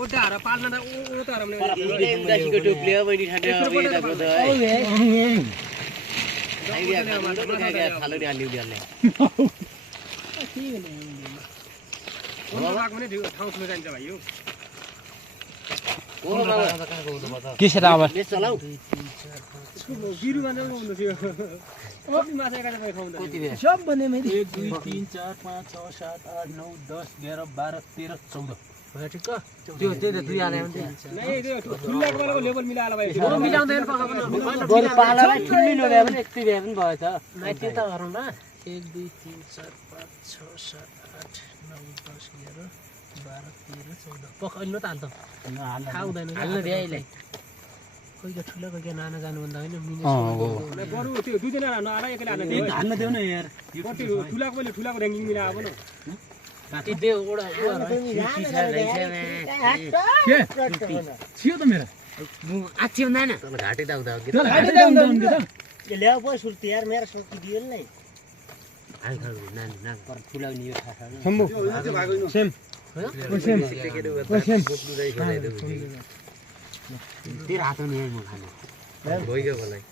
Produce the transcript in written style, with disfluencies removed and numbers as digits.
ओटाहरु पाल्न त ओटाहरु पनि दासीको टोपले हो बहिनी ठाड्यो यताको त है आइडिया खालो नि हाल्नु दियाले ठाउँ छुन जान्छ भाइ यो के छ त अब ले चलाऊ बिरु गान्जा भन्नु थियो कति माछा एका जग्गा खाउँदा सब बने मैले 1 2 3 4 5 6 7 8 9 10 11 12 13 14 भयो ठिक त्यो त्यही त दुई आले हुन्छ नै त्यो ठुल्लाको बेलाको लेभल मिलाएर भाइ मिलाउँदैन बरु पालालाई ठुल्ली नभए पनि यति भए पनि भयो त माथि त गरौँ न 1 2 3 4 5 6 7 8 9 10 11 12 13 14 पक्का त हाल्छ थाहा हुँदैन हाल्नु दे अहिले कोही त ठुलो कोही नाना जानु भन्दा होइन बरु त्यो दुईजना नआएर एकैले हाल्न दियो हाल्न देऊ न यार कति ठुलाको मैले ठुलाको र्याङ्किङ मिलाएको न ती देऊ ओडा छियो त मेरो आछि हुँदैन घाटै दाउ दाउ ये ल्याउ पो सुर्ती यार मेरो सकिदियो नि हाल खाल नानी नाम पर फुलाउने यो थाहा छैन सम्भु सेम तेरो हातमा नि म खानु भइगयो मलाई